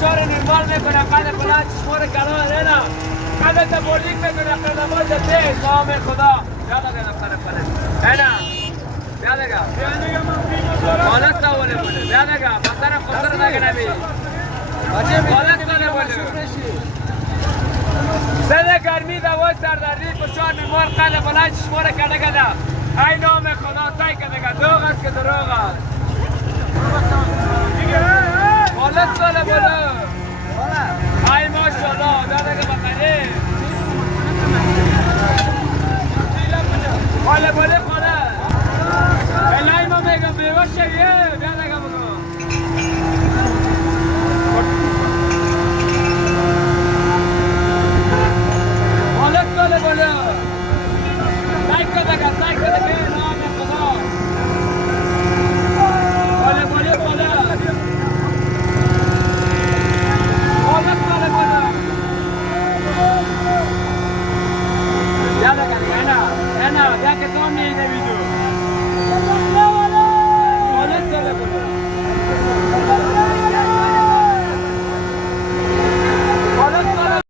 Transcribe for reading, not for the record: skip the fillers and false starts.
فشار نرمال میکنه قد بلند چشمار کلان لینا قد بوردینگ میکنه قدمات تیز نام خدا یاد اگه نفره پره اینا یاد اگه بالست نوله بوده یاد اگه بسر خسر نگه نبی بالست نوله بوده سده گرمی دوای سردردی فشار نرمال قد بلند چشمار کده کده ای نام خدا سعی کده دروغ است که دروغ است بالست نوله بوده